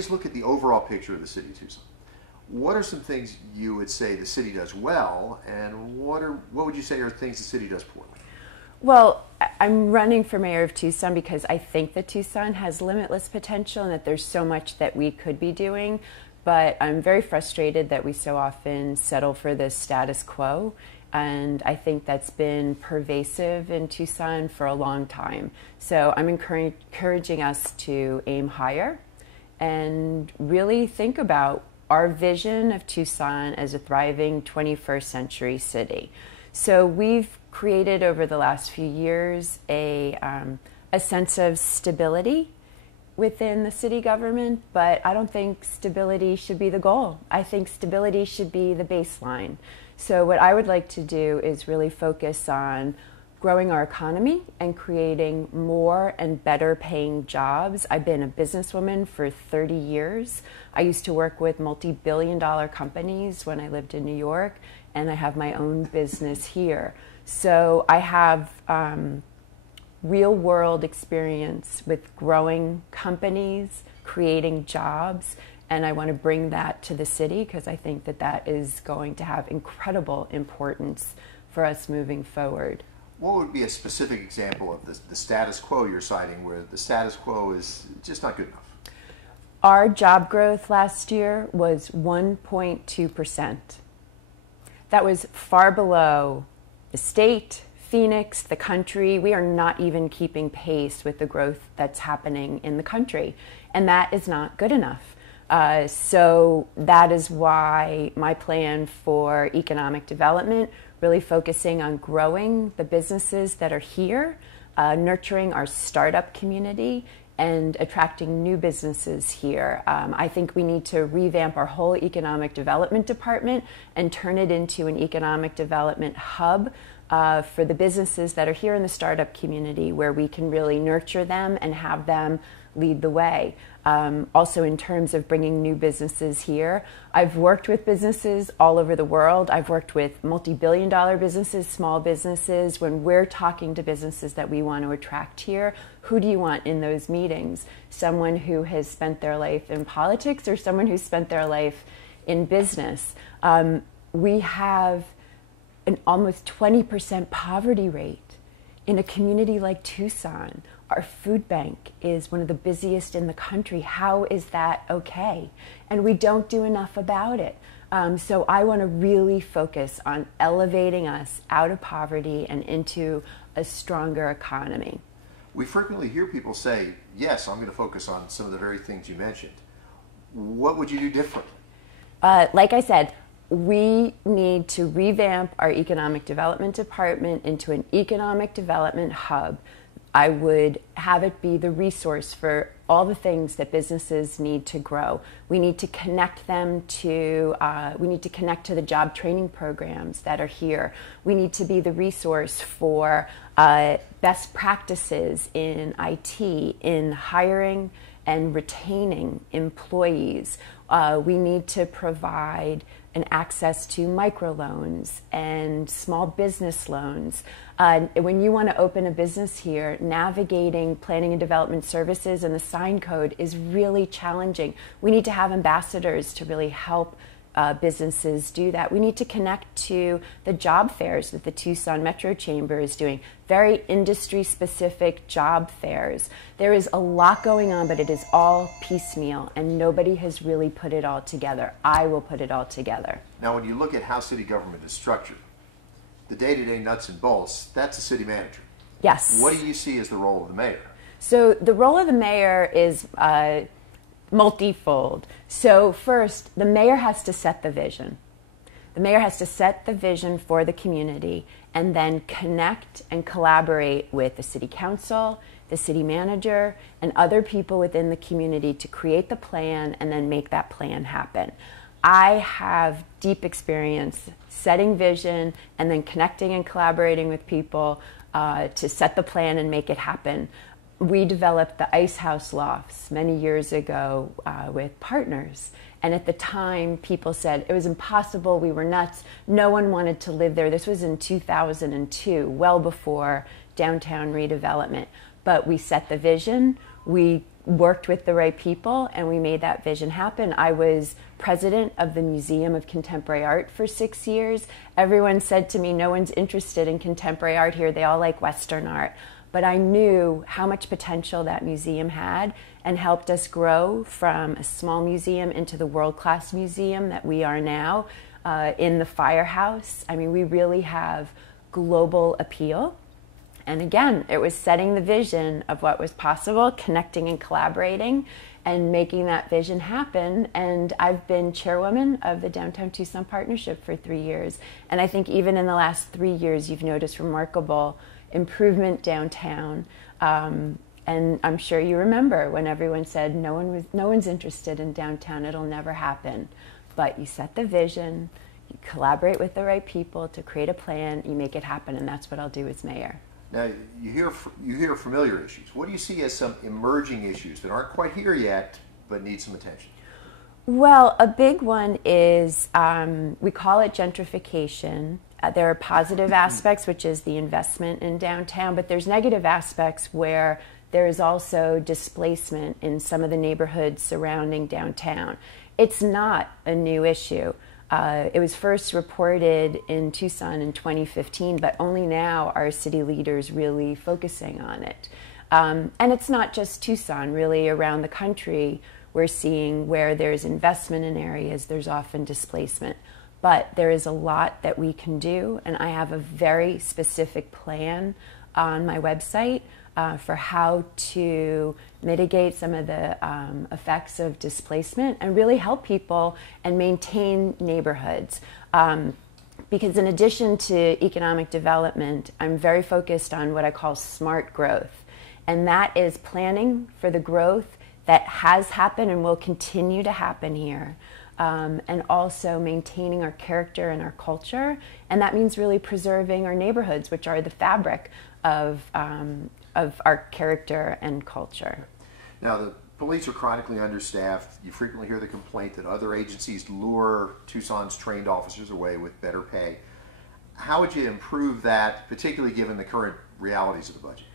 Just look at the overall picture of the city of Tucson. What are some things you would say the city does well, and what would you say are things the city does poorly? Well, I'm running for mayor of Tucson because I think that Tucson has limitless potential and that there's so much that we could be doing, but I'm very frustrated that we so often settle for the status quo, and I think that's been pervasive in Tucson for a long time. So I'm encouraging us to aim higher and really think about our vision of Tucson as a thriving 21st century city. So we've created over the last few years a sense of stability within the city government, but I don't think stability should be the goal. I think stability should be the baseline. So what I would like to do is really focus on growing our economy and creating more and better paying jobs. I've been a businesswoman for 30 years. I used to work with multi-billion-dollar companies when I lived in New York, and I have my own business here. So I have real-world experience with growing companies, creating jobs, and I want to bring that to the city because I think that that is going to have incredible importance for us moving forward. What would be a specific example of the status quo you're citing, where the status quo is just not good enough? Our job growth last year was 1.2%. That was far below the state, Phoenix, the country. We are not even keeping pace with the growth that's happening in the country, and that is not good enough. So that is why my plan for economic development, really focusing on growing the businesses that are here, nurturing our startup community, and attracting new businesses here. I think we need to revamp our whole economic development department and turn it into an economic development hub for the businesses that are here in the startup community, where we can really nurture them and have them lead the way. Also, in terms of bringing new businesses here, I've worked with businesses all over the world. I've worked with multi-billion-dollar businesses, small businesses. When we're talking to businesses that we want to attract here, who do you want in those meetings? Someone who has spent their life in politics or someone who's spent their life in business? We have an almost 20% poverty rate in a community like Tucson. Our food bank is one of the busiest in the country. How is that okay? And we don't do enough about it. So I want to really focus on elevating us out of poverty and into a stronger economy. We frequently hear people say, yes, I'm going to focus on some of the very things you mentioned. What would you do differently? Like I said, we need to revamp our economic development department into an economic development hub. I would have it be the resource for all the things that businesses need to grow. We need to connect them to, the job training programs that are here. We need to be the resource for best practices in IT, in hiring and retaining employees. We need to provide an access to microloans and small business loans. When you want to open a business here, navigating planning and development services and the sign code is really challenging. We need to have ambassadors to really help businesses do that. We need to connect to the job fairs that the Tucson Metro Chamber is doing, very industry-specific job fairs. There is a lot going on, but it is all piecemeal, and nobody has really put it all together. I will put it all together. Now, when you look at how city government is structured, the day-to-day nuts and bolts, that's a city manager. Yes. What do you see as the role of the mayor? So the role of the mayor is multifold. So first, the mayor has to set the vision. The mayor has to set the vision for the community and then connect and collaborate with the city council, the city manager, and other people within the community to create the plan and then make that plan happen. I have deep experience setting vision and then connecting and collaborating with people to set the plan and make it happen. We developed the Ice House Lofts many years ago with partners. And at the time, people said it was impossible, we were nuts, no one wanted to live there. This was in 2002, well before downtown redevelopment. But we set the vision, we worked with the right people, and we made that vision happen. I was president of the Museum of Contemporary Art for 6 years. Everyone said to me, no one's interested in contemporary art here. They all like Western art. But I knew how much potential that museum had and helped us grow from a small museum into the world-class museum that we are now in the Firehouse. I mean, we really have global appeal. And again, it was setting the vision of what was possible, connecting and collaborating, and making that vision happen. And I've been chairwoman of the Downtown Tucson Partnership for 3 years. And I think even in the last 3 years, you've noticed remarkable improvement downtown. And I'm sure you remember when everyone said no one's interested in downtown, it'll never happen. But you set the vision, you collaborate with the right people to create a plan, you make it happen, and that's what I'll do as mayor. Now, you hear familiar issues. What do you see as some emerging issues that aren't quite here yet, but need some attention? Well, a big one is, we call it gentrification. There are positive aspects, which is the investment in downtown, but there's negative aspects where there is also displacement in some of the neighborhoods surrounding downtown. It's not a new issue. It was first reported in Tucson in 2015, but only now are city leaders really focusing on it. And it's not just Tucson, really around the country we're seeing where there's investment in areas, there's often displacement. But there is a lot that we can do, and I have a very specific plan on my website for how to mitigate some of the effects of displacement and really help people and maintain neighborhoods. Because in addition to economic development, I'm very focused on what I call smart growth. And that is planning for the growth that has happened and will continue to happen here. And also maintaining our character and our culture. And that means really preserving our neighborhoods, which are the fabric of our character and culture. Now, the police are chronically understaffed. You frequently hear the complaint that other agencies lure Tucson's trained officers away with better pay. How would you improve that, particularly given the current realities of the budget?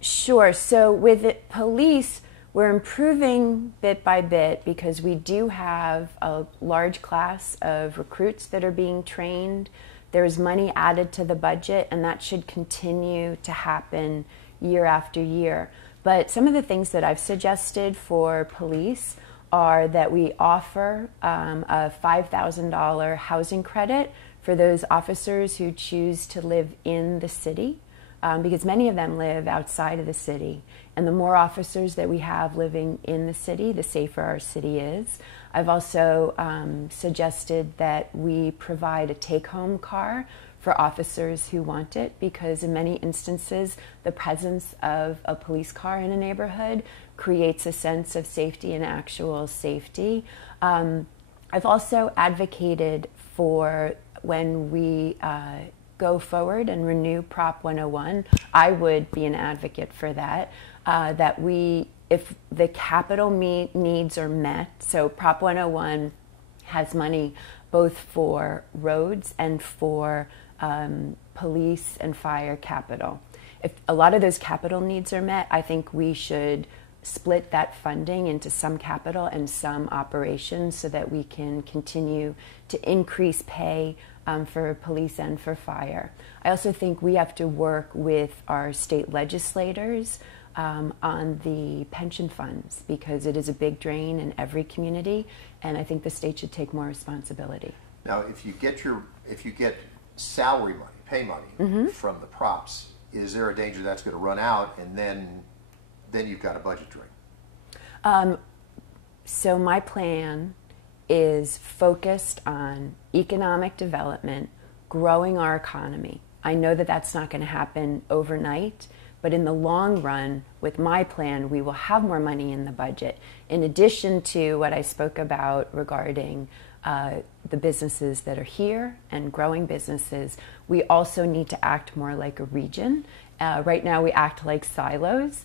Sure. So with the police, we're improving bit by bit because we do have a large class of recruits that are being trained. There's money added to the budget, and that should continue to happen year after year. But some of the things that I've suggested for police are that we offer a $5,000 housing credit for those officers who choose to live in the city, because many of them live outside of the city. And the more officers that we have living in the city, the safer our city is. I've also suggested that we provide a take-home car for officers who want it, because in many instances, the presence of a police car in a neighborhood creates a sense of safety and actual safety. I've also advocated for when we go forward and renew Prop 101, I would be an advocate for that, that if the capital needs are met, so Prop 101 has money both for roads and for police and fire capital. If a lot of those capital needs are met, I think we should split that funding into some capital and some operations so that we can continue to increase pay for police and for fire. I also think we have to work with our state legislators on the pension funds, because it is a big drain in every community, and I think the state should take more responsibility. Now, if you get salary money, pay money from the props, is there a danger that's going to run out, and then you've got a budget drain? So my plan is focused on economic development, growing our economy. I know that that's not going to happen overnight, but in the long run, with my plan, we will have more money in the budget. In addition to what I spoke about regarding the businesses that are here and growing businesses, we also need to act more like a region. Right now we act like silos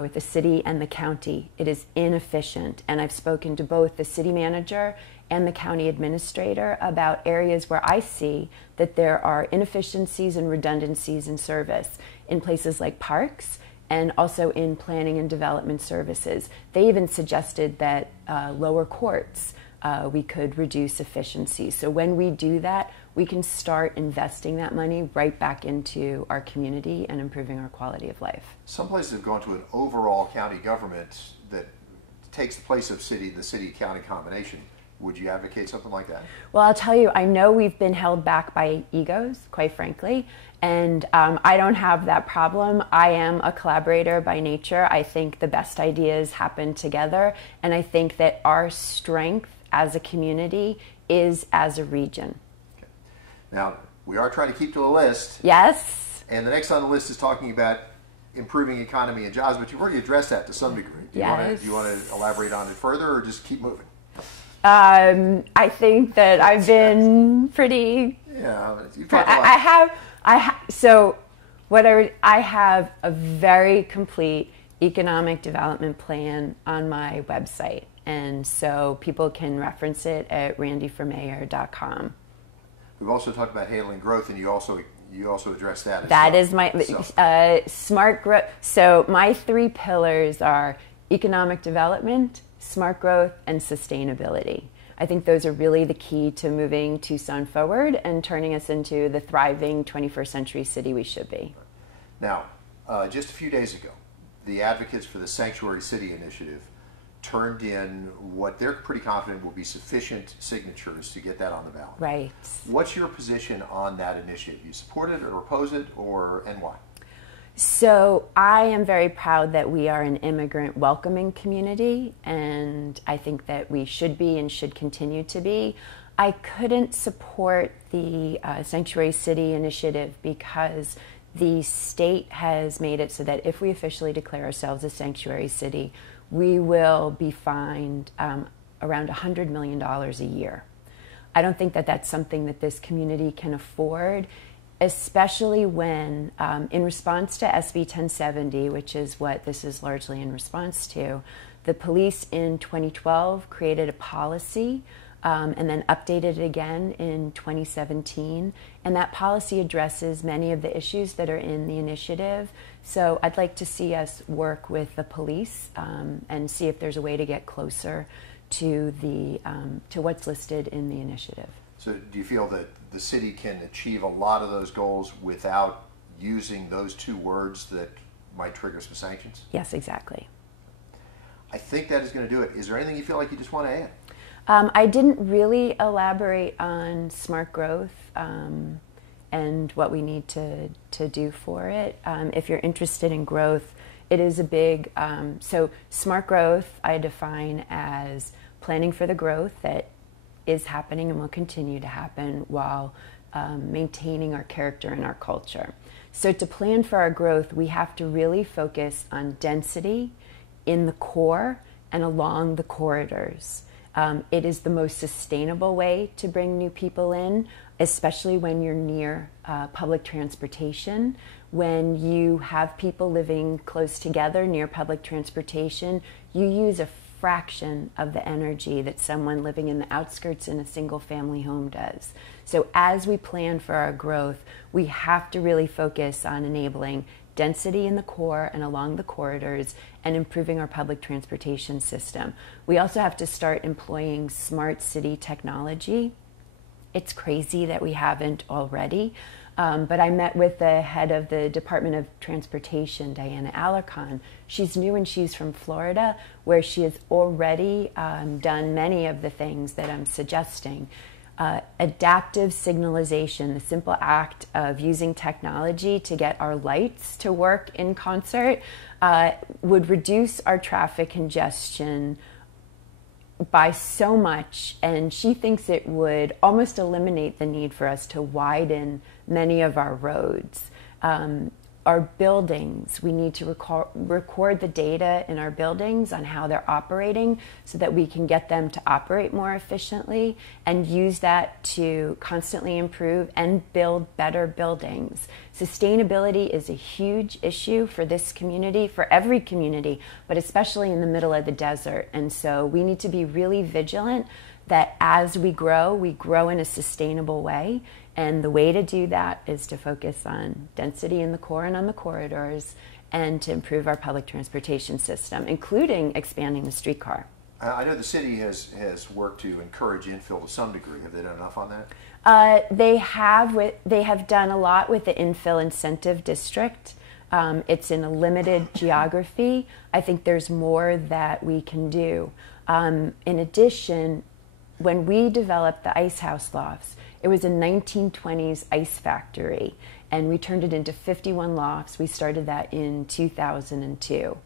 with the city and the county. It is inefficient, and I've spoken to both the city manager and the county administrator about areas where I see that there are inefficiencies and redundancies in service in places like parks, and also in planning and development services. They even suggested that lower courts, we could reduce efficiency. So when we do that, we can start investing that money right back into our community and improving our quality of life. Some places have gone to an overall county government that takes the place of the city-county combination. Would you advocate something like that? Well, I'll tell you, I know we've been held back by egos, quite frankly, and I don't have that problem. I am a collaborator by nature. I think the best ideas happen together, and I think that our strength as a community is as a region. Okay. Now, we are trying to keep to the list. Yes. And the next on the list is talking about improving economy and jobs, but you've already addressed that to some degree. Do you want to elaborate on it further, or just keep moving? I think that I've been pretty. Yeah, you've talked a lot. I have a very complete economic development plan on my website, and so people can reference it at randyformayor.com. We've also talked about handling growth, and you also address that as That well. is my smart growth. So my 3 pillars are economic development, smart growth, and sustainability. I think those are really the key to moving Tucson forward and turning us into the thriving 21st century city we should be. Now, just a few days ago, the advocates for the Sanctuary City Initiative turned in what they're pretty confident will be sufficient signatures to get that on the ballot. Right. What's your position on that initiative? You support it or oppose it, and why? So I am very proud that we are an immigrant welcoming community, and I think that we should be and should continue to be. I couldn't support the Sanctuary City Initiative because the state has made it so that if we officially declare ourselves a sanctuary city, we will be fined around $100 million a year. I don't think that that's something that this community can afford, especially when, in response to SB 1070, which is what this is largely in response to, the police in 2012 created a policy and then updated it again in 2017. And that policy addresses many of the issues that are in the initiative. So I'd like to see us work with the police and see if there's a way to get closer to what's listed in the initiative. So do you feel that the city can achieve a lot of those goals without using those 2 words that might trigger some sanctions? Yes, exactly. I think that is going to do it. Is there anything you feel like you just want to add? I didn't really elaborate on smart growth and what we need to do for it. If you're interested in growth, it is a big, so smart growth I define as planning for the growth that is happening and will continue to happen while maintaining our character and our culture. So to plan for our growth, we have to really focus on density in the core and along the corridors. It is the most sustainable way to bring new people in, especially when you're near public transportation. When you have people living close together near public transportation, you use a fraction of the energy that someone living in the outskirts in a single family home does. So as we plan for our growth, we have to really focus on enabling density in the core and along the corridors and improving our public transportation system. We also have to start employing smart city technology. It's crazy that we haven't already. But I met with the head of the Department of Transportation, Diana Alarcon. She's new and she's from Florida, where she has already done many of the things that I'm suggesting. Adaptive signalization, the simple act of using technology to get our lights to work in concert, would reduce our traffic congestion by so much, and she thinks it would almost eliminate the need for us to widen many of our roads. Our buildings, we need to record the data in our buildings on how they're operating so that we can get them to operate more efficiently and use that to constantly improve and build better buildings. Sustainability is a huge issue for this community, for every community, but especially in the middle of the desert. And so we need to be really vigilant that as we grow in a sustainable way. And the way to do that is to focus on density in the core and on the corridors and to improve our public transportation system, including expanding the streetcar. I know the city has worked to encourage infill to some degree. Have they done enough on that? They have done a lot with the infill incentive district. It's in a limited geography. I think there's more that we can do. In addition, when we developed the ice house lofts, it was a 1920s ice factory, and we turned it into 51 lofts. We started that in 2002.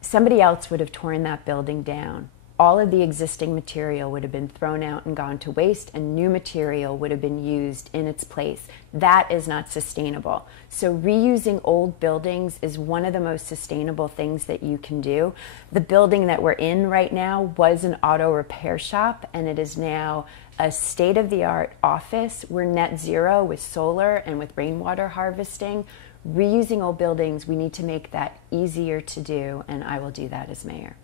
Somebody else would have torn that building down. All of the existing material would have been thrown out and gone to waste, and new material would have been used in its place. That is not sustainable. So reusing old buildings is one of the most sustainable things that you can do. The building that we're in right now was an auto repair shop, and it is now a state-of-the-art office. We're net zero with solar and with rainwater harvesting. Reusing old buildings, we need to make that easier to do, and I will do that as mayor.